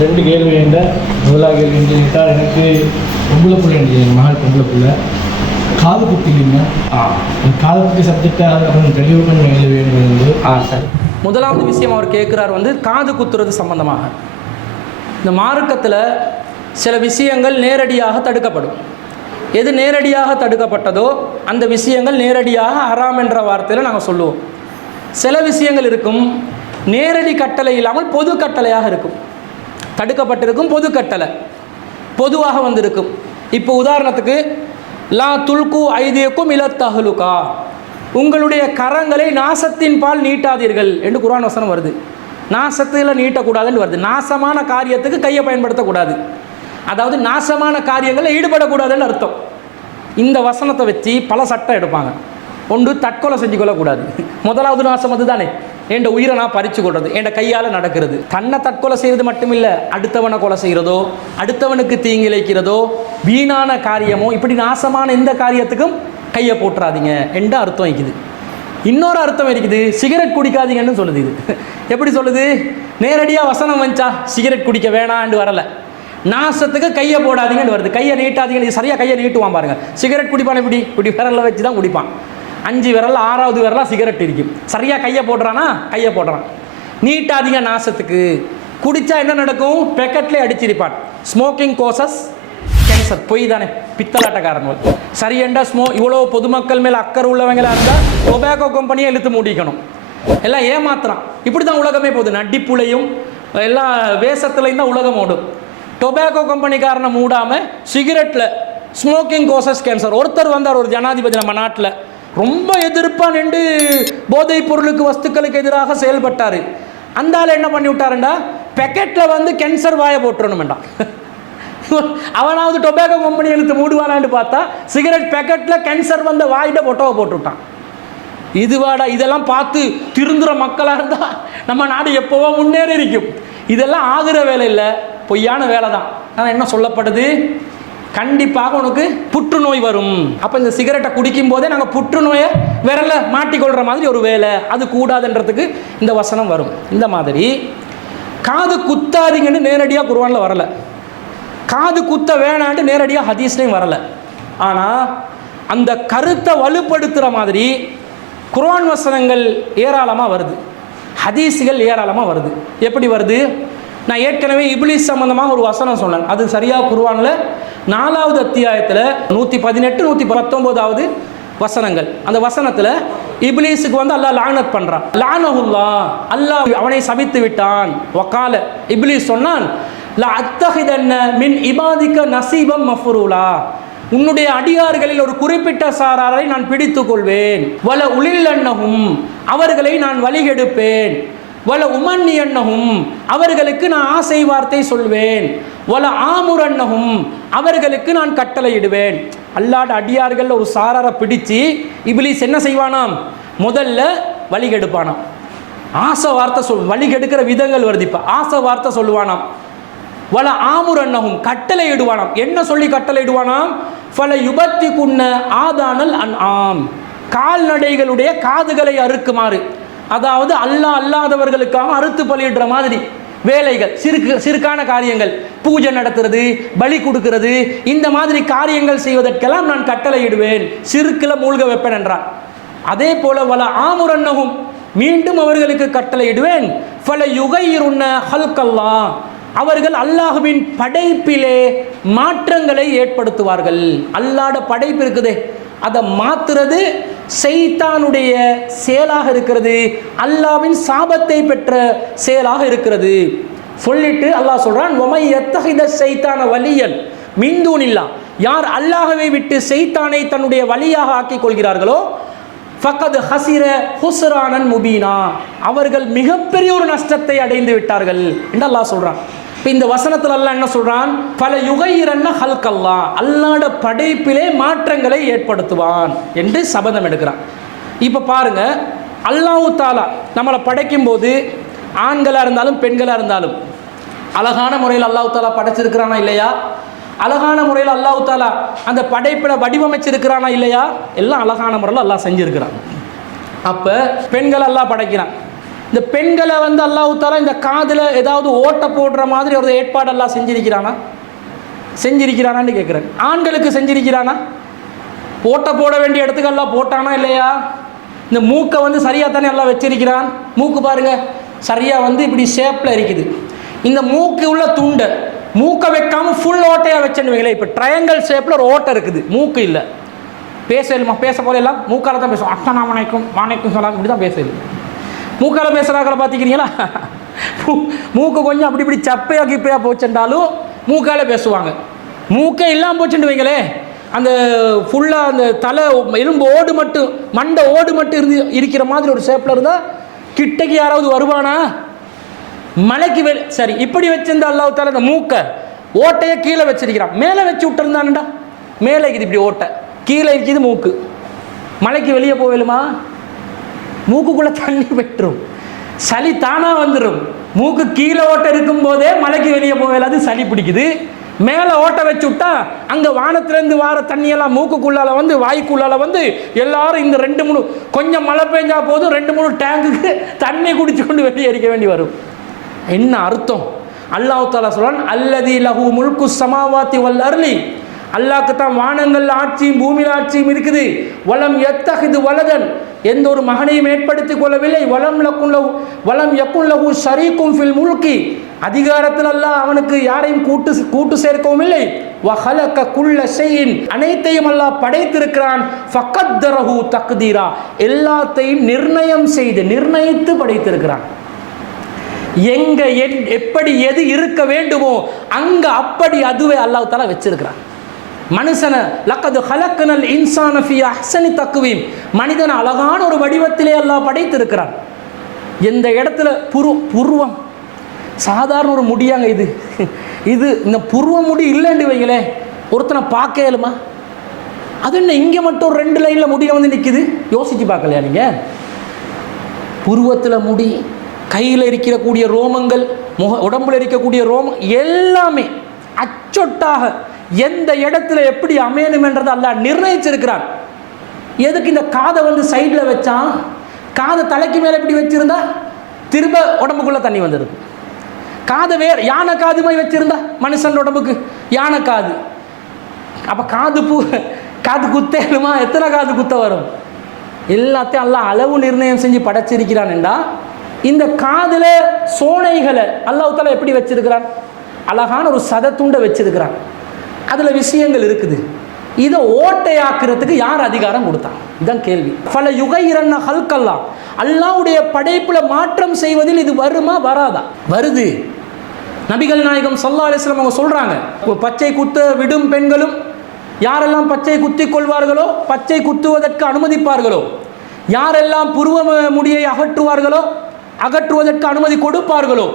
2 கேள்வி என்ற முதலாக கேள்வி கேட்டால் எனக்கு பொம்பளை பிள்ளை என் மகள் பொம்பளை பிள்ளை காது குத்தி இல்லைங்க காது குத்தி சப்ஜெக்டாக கொஞ்சம் தெளிவு பண்ணி கேள்வி வேண்டும். சரி, முதலாவது விஷயம் அவர் கேட்குறார் காது குத்துறது சம்பந்தமாக. இந்த மார்க்கத்தில் சில விஷயங்கள் நேரடியாக தடுக்கப்படும். எது நேரடியாக தடுக்கப்பட்டதோ அந்த விஷயங்கள் நேரடியாக ஹராம் என்ற வார்த்தையில் நாங்கள் சொல்லுவோம். சில விஷயங்கள் இருக்கும் நேரடி கட்டளை இல்லாமல் பொது கட்டளையாக இருக்கும். தடுக்கப்பட்டிருக்கும் பொது கட்டளை பொதுவாக வந்திருக்கும். இப்போ உதாரணத்துக்கு லா துல்கு ஐதியக்கும் இலத்தஹலுகா, உங்களுடைய கரங்களை நாசத்தின் பால் நீட்டாதீர்கள் என்று குர்ஆன் வசனம் வருது. நாசத்தில் நீட்டக்கூடாதுன்னு வருது. நாசமான காரியத்துக்கு கையை பயன்படுத்தக்கூடாது, அதாவது நாசமான காரியங்களில் ஈடுபடக்கூடாதுன்னு அர்த்தம். இந்த வசனத்தை வச்சு பல சட்டம் எடுப்பாங்க. ஒன்று, தற்கொலை செஞ்சு கொள்ளக்கூடாது. முதலாவது நாசம் அது தானே, என் உயிரை நான் பறித்து கொள்வது, என் கையால் நடக்கிறது. தன்னை தற்கொலை செய்கிறது மட்டும் இல்லை, அடுத்தவனை கொலை செய்கிறதோ அடுத்தவனுக்கு தீங்கிழைக்கிறதோ வீணான காரியமோ இப்படி நாசமான எந்த காரியத்துக்கும் கையை போட்டுறாதீங்க என்ற அர்த்தம் இருக்குது. இன்னொரு அர்த்தம் இருக்குது, சிகரெட் குடிக்காதீங்கன்னு சொல்லுது. இது எப்படி சொல்லுது? நேரடியாக வசனம் வந்துச்சா சிகரெட் குடிக்க வேணான்னு வரலை, நாசத்துக்கு கையை போடாதீங்கன்னு வருது. கையை நீட்டாதீங்கன்னு சரியாக கையை நீட்டுவான் பாருங்க. சிகரெட் குடிப்பான் இப்படி விரலில் வச்சு தான் குடிப்பான். 5 விரல் 6வது விரலாக சிகரெட் இருக்கும். சரியாக கையை போடுறானா கையை போடுறான். நீட்டாதீங்க நாசத்துக்கு. குடித்தா என்ன நடக்கும்? பெக்கெட்லேயே அடிச்சிருப்பான். Smoking causes cancer. பொய் தானே, பித்தலாட்டக்காரங்கள். சரியண்டா இவ்வளோ பொதுமக்கள் மேலே அக்கறை உள்ளவங்களாக இருந்தால் டொபாக்கோ கம்பெனியை இழுத்து மூடிக்கணும். எல்லாம் ஏமாத்துறான். இப்படி தான் உலகமே போகுது. நடிப்புலையும் எல்லா வேஷத்துலையும் தான் உலகம் ஓடும். டொபாக்கோ கம்பெனிக்காரனை மூடாமல் சிகரெட்டில் ஸ்மோக்கிங் கோசஸ் கேன்சர். ஒருத்தர் வந்தார், ஒரு ஜனாதிபதி நம்ம நாட்டில், ரொம்ப எதிர்ப்பாக நின்று போதைப் பொருளுக்கு வஸ்துக்களுக்கு எதிராக செயல்பட்டார். அந்த ஆள் என்ன பண்ணி விட்டாருண்டா, பெக்கெட்டில் கேன்சர் வாயை போட்டுறணுமெண்டான். அவனாவது டொபாக்கோ கம்பெனி எழுத்து மூடுவானான்னு பார்த்தா சிகரெட் பேக்கெட்டில் கேன்சர் வந்த வாயிட்ட பொட்டோவை போட்டு விட்டான். இதுவாடா, இதெல்லாம் பார்த்து திருந்துற மக்களாக இருந்தால் நம்ம நாடு எப்போவோ முன்னேறி இருக்கும். இதெல்லாம் ஆகிற வேலை இல்லை, பொய்யான வேலை தான். ஆனால் என்ன சொல்லப்படுது? கண்டிப்பாக உனக்கு புற்றுநோய் வரும். அப்போ இந்த சிகரெட்டை குடிக்கும் போதே நாங்கள் புற்றுநோயை விரல மாட்டிக்கொள்கிற மாதிரி ஒரு வேலை, அது கூடாதுன்றதுக்கு இந்த வசனம் வரும். இந்த மாதிரி காது குத்தாதீங்கன்னு நேரடியாக குர்ஆனில் வரலை, காது குத்த வேணான்ட்டு நேரடியாக ஹதீஸ்லையும் வரலை. ஆனால் அந்த கருத்தை வலுப்படுத்துகிற மாதிரி குர்ஆன் வசனங்கள் ஏராளமாக வருது, ஹதீஸுகள் ஏராளமாக வருது. எப்படி வருது? நான் ஏற்கனவே இப்லீஸ் சம்பந்தமாக ஒரு வசனம் சொன்னேன். அது சரியாக குர்ஆனில் 4வது அத்தியாயத்தில் 118 119வது வசனங்கள். அந்த வசனத்தில் இப்லீஸுக்கு அல்லாஹ் லானத் பண்ணுறான். லானஹுல்லா, அல்லாஹ் அவனை சபித்து விட்டான். வகால, இப்லீஸ் சொன்னான், லா அத்தஹிதன்ன மின் இபாதிக்க நசீபம் மஃபுரூலா, உன்னுடைய அடியார்களில் ஒரு குறிப்பிட்ட சாராரை நான் பிடித்து கொள்வேன். வல உலில்லன்னஹும், அவர்களை நான் வழிகெடுப்பேன். வல உமன்னியன்னஹும், அவர்களுக்கு நான் ஆசை வார்த்தை சொல்வேன். வல ஆமுரன்னஹும், அவர்களுக்கு நான் கட்டளையிடுவேன். அல்லாஹ்வுடைய அடியார்கள் ஒரு சாராரை பிடிச்சு இப்லீஸ் என்ன செய்வானாம்? முதல்ல வழிகெடுப்பானாம். ஆசை வார்த்தை வழிகெடுக்கிற விதங்கள் வருது. இப்போ ஆசை வார்த்தை சொல்லுவானாம். வல ஆமுரன்னஹும், கட்டளையிடுவானாம். என்ன சொல்லி கட்டளையிடுவானாம்? ஃபல யுபத்திகுன்ன ஆதானல் அன்ஆம், கால்நடைகளுடைய காதுகளை அறுக்குமாறு, அதாவது அல்லாஹ் அல்லாதவர்களுக்காக அறுத்து பலியிடுற மாதிரி வேலைகள், சிறுக்கான காரியங்கள், பூஜை நடத்துறது, பலி கொடுக்கிறது, இந்த மாதிரி காரியங்கள் செய்வதற்கெல்லாம் நான் கட்டளையிடுவேன், சிறுக்கில் மூழ்க வைப்பேன் என்றான். அதே போல வல ஆமுரன்னஹும், மீண்டும் அவர்களுக்கு கட்டளையிடுவேன். ஃபல யுகையிருன்ன ஹல்கல்லா, அவர்கள் அல்லாஹ்வின் படைப்பிலே மாற்றங்களை ஏற்படுத்துவார்கள். அல்லாஹ்ட படைப்பு இருக்குதே, அதை மாத்துறது ஷைத்தானுடைய செயலாக இருக்கிறது, அல்லாஹ்வின் சாபத்தை பெற்ற செயலாக இருக்கிறது சொல்லிட்டு அல்லாஹ் சொல்றான், வமை யத்தஹித ஷைத்தான வலியன் மின் தூனில்லாஹ், யார் அல்லாஹ்வை விட்டு ஷைத்தானை தன்னுடைய வலியாக ஆக்கிக் கொள்கிறார்களோ ஃபக்கத் ஹஸிர ஹுஸ்ரானன் முபீனா, அவர்கள் மிகப்பெரிய ஒரு நஷ்டத்தை அடைந்து விட்டார்கள் என்று அல்லாஹ் சொல்றான். இப்போ இந்த வசனத்தில் அல்லாஹ் என்ன சொல்றான்? பல யுகையிரன்ன ஹல்கல்லா, அல்லாஹ்வுடைய படைப்பிலே மாற்றங்களை ஏற்படுத்துவான் என்று சபதம் எடுக்கிறான். இப்போ பாருங்க, அல்லாஹ் தஆலா நம்மளை படைக்கும் போது ஆண்களாக இருந்தாலும் பெண்களாக இருந்தாலும் அழகான முறையில் அல்லாஹ் தஆலா படைச்சிருக்கிறானா இல்லையா? அழகான முறையில் அல்லாஹ் தஆலா அந்த படைப்பில் வடிவமைச்சிருக்கிறானா இல்லையா? எல்லாம் அழகான முறையில் அல்லாஹ் செஞ்சிருக்கிறான். அப்போ பெண்கள் அல்லாஹ் படைக்கிறான், இந்த பெண்களை வந்து அல்லாஹ் தஆலா இந்த காதில் ஏதாவது ஓட்ட போடுற மாதிரி ஒரு ஏற்பாடெல்லாம் செஞ்சிருக்கிறானான்னு கேட்குறேன். ஆண்களுக்கு செஞ்சிருக்கிறானா? ஓட்ட போட வேண்டிய இடத்துக்கு எல்லாம் போட்டானா இல்லையா? இந்த மூக்கை வந்து சரியாக தானே எல்லாம் வச்சிருக்கிறான். மூக்கு பாருங்க சரியாக வந்து இப்படி ஷேப்பில் இருக்குது. இந்த மூக்கு உள்ள துண்டை மூக்கை வைக்காமல் ஃபுல் ஓட்டையாக வச்சுன்னு வைங்களேன். இப்போ ட்ரையாங்கிள் ஷேப்பில் ஒரு ஓட்டை இருக்குது, மூக்கு இல்லை. பேச போல எல்லாம் மூக்கால் தான் பேசுவோம். அஸ்ஸலாமு அலைக்கும் வலைக்கும் சலாம் இப்படி தான் பேசல. மூக்கால் பேசுகிறாக்களை பார்த்துக்கிறீங்களா? மூக்கு கொஞ்சம் அப்படி இப்படி சப்பையாக கிப்பையாக போச்சுட்டாலும் மூக்கால் பேசுவாங்க. மூக்கே இல்லாமல் போச்சுட்டு வைங்களே, அந்த ஃபுல்லாக அந்த தலை எலும்பு ஓடு மட்டும் மண்டை ஓடு மட்டும் இருக்கிற மாதிரி ஒரு ஷேப்பில் இருந்தால் கிட்டக்கு யாராவது வருவானா? மலைக்கு சரி இப்படி வச்சிருந்த அல்லாஹ் தஆலா அந்த மூக்கை ஓட்டையை கீழே வச்சிருக்கிறான். மேலே வச்சு விட்டுருந்தான்டா, மேலே இருக்குது இப்படி ஓட்டை, கீழே இருக்குது மூக்கு. மலைக்கு வெளியே போவேலுமா? மூக்குக்குள்ளே தண்ணி பெற்றும் சளி தானாக வந்துடும். மூக்கு கீழே ஓட்டை இருக்கும் போதே மலைக்கு வெளியே போவேலாது, சளி பிடிக்குது. மேலே ஓட்டை வச்சு விட்டா அங்கே வானத்திலேருந்து வார தண்ணியெல்லாம் மூக்குக்குள்ளால் வந்து வாய்க்குள்ளால் வந்து எல்லாரும் இந்த 2-3 கொஞ்சம் மழை பெஞ்சா போதும் 2-3 டேங்குக்கு தண்ணி குடிச்சு கொண்டு வெளியே அடிக்க வேண்டி வரும். என்ன அர்த்தம்? அல்லாஹ் தஆலா சொல்றான், அல்லதி லஹு முல்கு ஸமாவாத்தி வல் அர்லி, அல்லாஹ்க்கு தான் வானங்கள் ஆட்சியும் பூமியில் ஆட்சியும் இருக்குது. வலம் யத்தஹிது வலதன், எந்த ஒரு மகனையும் ஏற்படுத்திக் கொள்ளவில்லை. வலம் யக்குன் லஹு ஷரீக்கும் ஃபில் முல்கி, அதிகாரத்தில் அல்லாஹ் அவனுக்கு யாரையும் கூட்டு சேர்க்கவும் இல்லை. வஹலக குல்ல ஷைஇன், அனைத்தையும் அல்லாஹ் படைத்திருக்கிறான். ஃபகத்தரஹு தக்தீரா, எல்லாத்தையும் நிர்ணயித்து படைத்திருக்கிறான். எங்க எப்படி எது இருக்க வேண்டுமோ அங்க அப்படி அதுவே அல்லாஹ் தஆலா வச்சிருக்கிறான். மனுஷனை லக்கது ஹலக்கனல் இன்சான ஃபீ அஹ்ஸனி தக்வீம், மனிதன் அழகான ஒரு வடிவத்திலே அல்லாஹ் படைத்திருக்கிறான். எந்த இடத்துல புருவம் சாதாரண ஒரு முடியாங்க, இது இந்த புருவ முடி இல்லைன்னு வைங்களே, ஒருத்தனை பார்க்க இயலுமா? அது என்ன இங்கே மட்டும் 2 லைனில் முடிய வந்து நிற்குது? யோசிச்சு பார்க்கலையா நீங்கள்? புருவத்தில் முடி, கையில் இருக்கக்கூடிய ரோமங்கள், உடம்புல இருக்கக்கூடிய ரோமம் எல்லாமே அச்சொட்டாக எந்த இடத்துல எப்படி அமையணும் என்றதை அல்லாஹ் நிர்ணயிச்சிருக்கிறான். எதுக்கு இந்த காதை வந்து சைடில் வச்சான்? காதை தலைக்கு மேலே எப்படி வச்சிருந்தா திரும்ப உடம்புக்குள்ளே தண்ணி வந்துடுது. காதை வேறு யானை காது மாதிரி வச்சிருந்தா மனுஷன் உடம்புக்கு யானை காது. அப்போ காது குத்தேலுமா? எத்தனை காது குத்த வரும்? எல்லாத்தையும் அல்லாஹ் அளவு நிர்ணயம் செஞ்சு படைச்சிருக்கிறான்டா. இந்த காதில் சோனைகளை அல்லாஹ் தஆலா எப்படி வச்சிருக்கிறான்? அழகான ஒரு சதத்துண்டை வச்சிருக்கிறான். அதில் விஷயங்கள் இருக்குது. இதை ஓட்டையாக்குறதுக்கு யார் அதிகாரம் கொடுத்தான்? இதுதான் கேள்வி. பல யுகைரன்ன ஹல்கல்லா, அல்லாஹ்வுடைய படைப்பில் மாற்றம் செய்வதில் இது வருமா வராதா? வருது. நபிகள் நாயகம் ஸல்லல்லாஹு அலைஹி வஸல்லம் அவங்க சொல்கிறாங்க, பச்சை குத்த விடும் பெண்களும் யாரெல்லாம் பச்சை குத்தி கொள்வார்களோ, பச்சை குத்துவதற்கு அனுமதிப்பார்களோ, யாரெல்லாம் புருவ முடியை அகற்றுவதற்கு அனுமதி கொடுப்பார்களோ,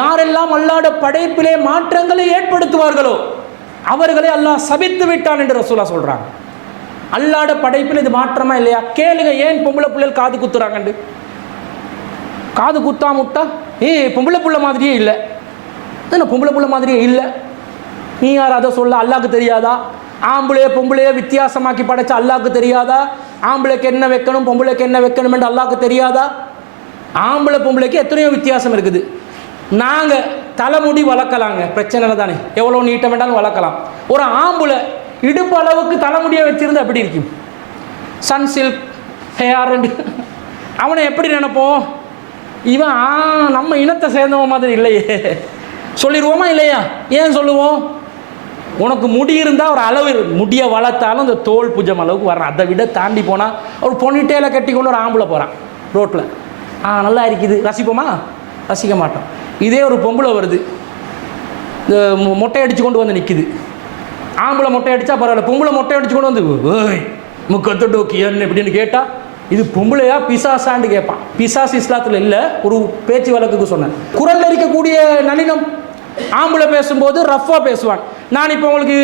யாரெல்லாம் அல்லாஹ்வுடைய படைப்பிலே மாற்றங்களை ஏற்படுத்துவார்களோ அவர்களை அல்லாஹ் சபித்து விட்டான் என்று ரசூலுல்லாஹ் சொல்றாங்க. அல்லாஹ்வுடைய படைப்பில் இது மாற்றமா இல்லையா? கேளுங்க, ஏன் பொம்பளை பிள்ளைகள் காது குத்துறாங்கண்டு. காது குத்தாம விட்டா பொம்பளை பிள்ளை மாதிரியே இல்லை, பொம்பளை பிள்ளை மாதிரியே இல்லை. நீ யார் அதை சொல்ல? அல்லாஹ்க்கு தெரியாதா? ஆம்பளைய பொம்பளைய வித்தியாசமாக்கி படைச்ச அல்லாஹ்க்கு தெரியாதா? ஆம்பளைக்கு என்ன வைக்கணும் பொம்பளைக்கு என்ன வைக்கணும் என்று அல்லாஹ்க்கு தெரியாதா? ஆம்பளை பொம்பளைக்கு எத்தனையோ வித்தியாசம் இருக்குது. நாங்கள் தலைமுடி வளர்க்கலாங்க, பிரச்சனை இல்லை தானே, எவ்வளோ நீட்டம் வேண்டாலும் வளர்க்கலாம். ஒரு ஆம்பளை இடுப்பு அளவுக்கு தலைமுடியை வச்சுருந்தா எப்படி இருக்கும்? சன் சில்க் ஹேர், அவனை எப்படி நினைப்போம்? இவன் நம்ம இனத்தை சேர்ந்தவன் மாதிரி இல்லையே சொல்லிடுவோமா இல்லையா? ஏன் சொல்லுவோம்? உனக்கு முடி இருந்தால் ஒரு அளவு, முடியை வளர்த்தாலும் இந்த தோல் புஜம் அளவுக்கு வர்றான். அதை விட தாண்டி போனால் ஒரு பொன்னிட்டேல கட்டி கொண்டு ஒரு ஆம்பளை போகிறான் ரோட்டில், நல்லா இருக்குது, ரசிப்போமா? ரசிக்க மாட்டோம். இதே ஒரு பொம்பளை வருது, இந்த மொட்டை அடித்து கொண்டு வந்து நிற்குது. ஆம்பளை மொட்டை அடித்தா பரவாயில்ல, பொம்பளை மொட்டை அடித்து கொண்டு வந்து ஓய் முக்கத்து டோக்கியன் இப்படின்னு கேட்டால் இது பொம்பளையா பிசாசான்னு கேட்பான். பிசாஸ் இஸ்லாத்தில் இல்லை, ஒரு பேச்சு வழக்குக்கு சொன்னேன். குரல் இருக்கக்கூடிய நளினம், ஆம்பளை பேசும்போது ரஃப்பாக பேசுவான். நான் இப்போ உங்களுக்கு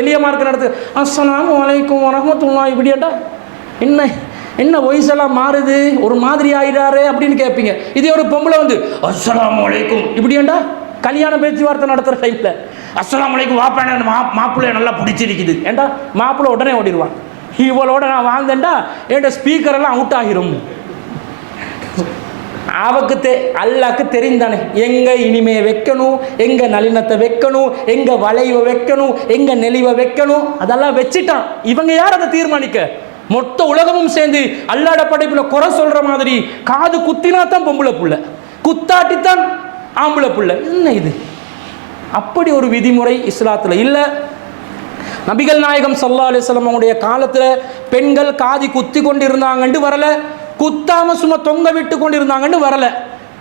எளிய மார்க்க நடத்து அஸ்ஸலாமு அலைக்கும் வரஹ்மத்துல்லாஹி இப்படியாட்டா என்ன வயசெல்லாம் மாறுது, ஒரு மாதிரி ஆயிடாரு அப்படின்னு கேட்பீங்க. இதே ஒரு பொம்பளை வந்து அஸ்ஸலாமு அலைக்கும் இப்படியாண்டா, கல்யாண பேச்சுவார்த்தை நடத்துகிற டைமில் அஸ்ஸலாமு அலைக்கும் வாப்பான மாப்பிள்ளைய நல்லா பிடிச்சிருக்குது ஏண்டா, மாப்பிள்ளை உடனே ஓடிடுவான். இவளோட நான் வாழ்ந்தேன்டா என்கிட்ட ஸ்பீக்கரெல்லாம் அவுட் ஆகிரும். அவக்கு அல்லாக்கு தெரிந்தானே எங்க இனிமையை வைக்கணும், எங்க நளினத்தை வைக்கணும், எங்க வளைவை வைக்கணும், எங்க நெளிவை வைக்கணும், அதெல்லாம் வச்சுட்டான். இவங்க யார் அதை தீர்மானிக்க? மொத்த உலகமும் சேர்ந்து அல்லாட படைப்புல குறை சொல்ற மாதிரி காது குத்தினா தான் பொம்பளை புள்ள, குத்தாட்டித்தான் ஆம்பளை புள்ள. என்ன இது? அப்படி ஒரு விதிமுறை இஸ்லாத்துல இல்ல. நபிகள் நாயகம் ஸல்லல்லாஹு அலைஹி வஸல்லம் அவங்களுடைய காலத்துல பெண்கள் காதி குத்தி கொண்டு இருந்தாங்கன்னு வரல, குத்தாம சும்மா தொங்க விட்டு கொண்டு இருந்தாங்கன்னு வரல.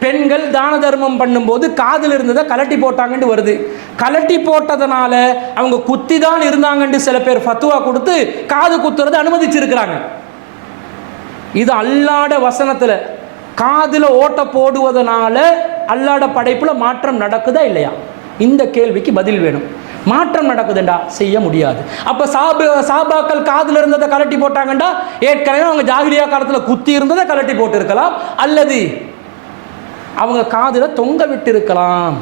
பெண்கள் தான தர்மம் பண்ணும்போது காதில் இருந்ததை கலட்டி போட்டாங்கன்னு வருது. கலட்டி போட்டதனால அவங்க குத்தி தான் இருந்தாங்கன்னு சில பேர் ஃபத்வா கொடுத்து காது குத்துறதை அனுமதிச்சிருக்கிறாங்க. இது அல்லாட வசனத்துல காதுல ஓட்ட போடுவதனால அல்லாட படைப்புல மாற்றம் நடக்குதா இல்லையா? இந்த கேள்விக்கு பதில் வேணும். மாற்றம் நடக்குதுண்டா செய்ய முடியாது. அப்ப சாபாக்கள் காதுல இருந்ததை கலட்டி போட்டாங்கண்டா ஏற்கனவே அவங்க ஜாகிலியா காலத்துல குத்தி இருந்ததை கலட்டி போட்டு இருக்கலாம், அல்லது அவங்க காதுல தொங்க விட்டு இருக்கலாம்.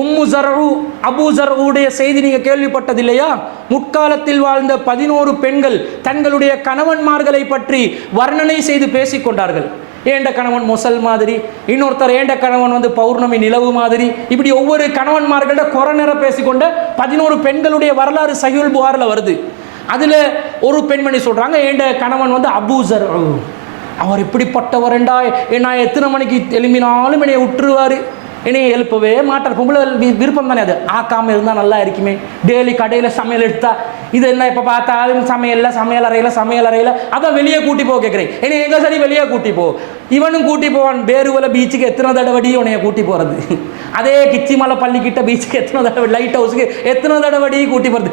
உம்மு ஜர்உ அபூ ஜர்உடைய செய்தி நீங்க கேள்விப்பட்டது இல்லையா? முற்காலத்தில் வாழ்ந்த 11 பெண்கள் தங்களுடைய கணவன்மார்களை பற்றி வர்ணனை செய்து பேசிக் கொண்டார்கள். ஏண்ட கணவன் மொசல் மாதிரி, இன்னொருத்தர் ஏண்ட கணவன் வந்து பௌர்ணமி நிலவு மாதிரி, இப்படி ஒவ்வொரு கணவன்மார்கள்ட குறை நிற பேசிக்கொண்ட 11 பெண்களுடைய வரலாறு சஹீஹுல் புகாரில் வருது. அதுல ஒரு பெண்மணி சொல்றாங்க, ஏண்ட கணவன் வந்து அபூ ஜர்உ, அவர் இப்படிப்பட்டவரண்டா, நான் எத்தனை மணிக்கு எழுப்பினாலும் என்னைய விட்டுருவாரு, என்னைய எழுப்பவே மாட்டார். பொம்பளை விருப்பம் தானே அது, ஆக்காமல் இருந்தால் நல்லா இருக்குமே. டெய்லி கடையில் சமையல் எடுத்தா இது என்ன இப்போ பார்த்தாலும் சமையல் அறையில் அதான் வெளியே கூட்டி போக கேட்குறேன். என்னை எங்கே சரி வெளியே கூட்டி போ. இவனும் கூட்டி போவான். பேருவலை பீச்சுக்கு எத்தனை தடவடி உனைய கூட்டி போகிறது, அதே கிச்சிமலை பள்ளிக்கிட்ட பீச்சுக்கு எத்தனை தடவை, லைட் ஹவுஸுக்கு எத்தனை தடவடி கூட்டி போகிறது.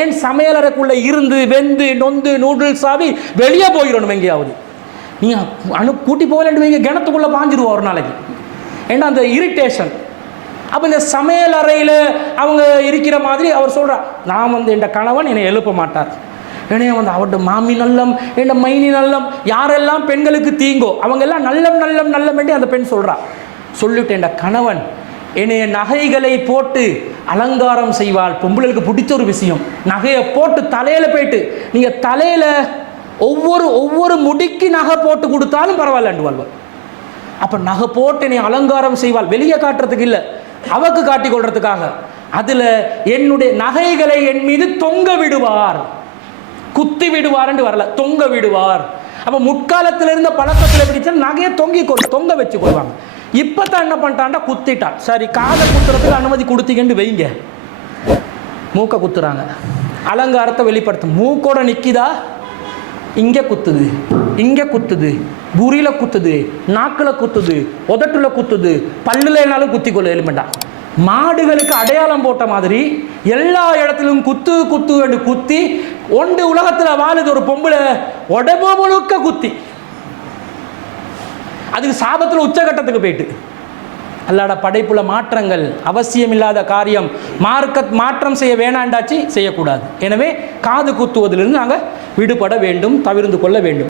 ஏன் சமையல் அறைக்குள்ளே இருந்து வெந்து நொந்து நூடுல்ஸ் ஆகி வெளியே போயிடணும். எங்கேயாவது நீங்கள் கூட்டி போகலன்னு வைங்க, கிணத்துக்குள்ளே பாஞ்சிடுவோம் ஒரு நாளைக்கு. ஏன்னா அந்த இரிட்டேஷன். அப்போ இந்த சமையல் அறையில் அவங்க இருக்கிற மாதிரி அவர் சொல்கிறார், நான் வந்து என் கணவன் என்னை எழுப்ப மாட்டார், என்னைய வந்து அவர்கிட்ட மாமி நல்லம், என் மைனி நல்லம், யாரெல்லாம் பெண்களுக்கு தீங்கோ அவங்க எல்லாம் நல்லம் என்று அந்த பெண் சொல்கிறா. சொல்லிட்டு என் கணவன் என்னைய நகைகளை போட்டு அலங்காரம் செய்வாள். பொம்பளுக்கு பிடிச்ச ஒரு விஷயம், நகையை போட்டு தலையில் போயிட்டு நீங்கள் தலையில் ஒவ்வொரு முடிக்கு நகை போட்டு கொடுத்தாலும் பரவாயில்லண்டு வாழ்வாள். அப்போ நகை போட்டு என்னை அலங்காரம் செய்வாள், வெளியே காட்டுறதுக்கு இல்லை, அவக்கு காட்டிக் கொள்றதுக்காக. அதில் என்னுடைய நகைகளை என் மீது தொங்க விடுவார், குத்தி விடுவார் என்று வரல, தொங்க விடுவார். அப்போ முற்காலத்தில் இருந்த பழக்கத்தில் பிடிச்சா நகையை தொங்க வச்சு கொள்வாங்க. இப்போ தான் என்ன பண்ணிட்டான்டா, குத்திட்டான். சரி, காதை குத்துறதுக்கு அனுமதி கொடுத்தீங்கன்னு வைங்க, மூக்கை குத்துறாங்க, அலங்காரத்தை வெளிப்படுத்தும். மூக்கோட நிற்கிதா, இங்கே குத்துது, இங்கே குத்துது, புரியில் குத்துது, நாக்கில் குத்துது, உதட்டுல குத்துது, பல்லுலனாலும் குத்திக்கொள்ள எலுமெண்டா. மாடுகளுக்கு அடையாளம் போட்ட மாதிரி எல்லா இடத்திலும் குத்து என்று குத்தி ஒன்று உலகத்தில் வாழுது ஒரு பொம்பளை உடம்பு முழுக்க குத்தி. அதுக்கு சாபத்தில் உச்சகட்டத்துக்கு போயிட்டு. அல்லாட படைப்புல மாற்றங்கள் அவசியம் இல்லாத காரியம். மாற்றம் செய்ய வேணாண்டாச்சு செய்யக்கூடாது. எனவே காது குத்துவதிலிருந்து நாங்கள் விடுபட வேண்டும், தவிர்த்து கொள்ள வேண்டும்.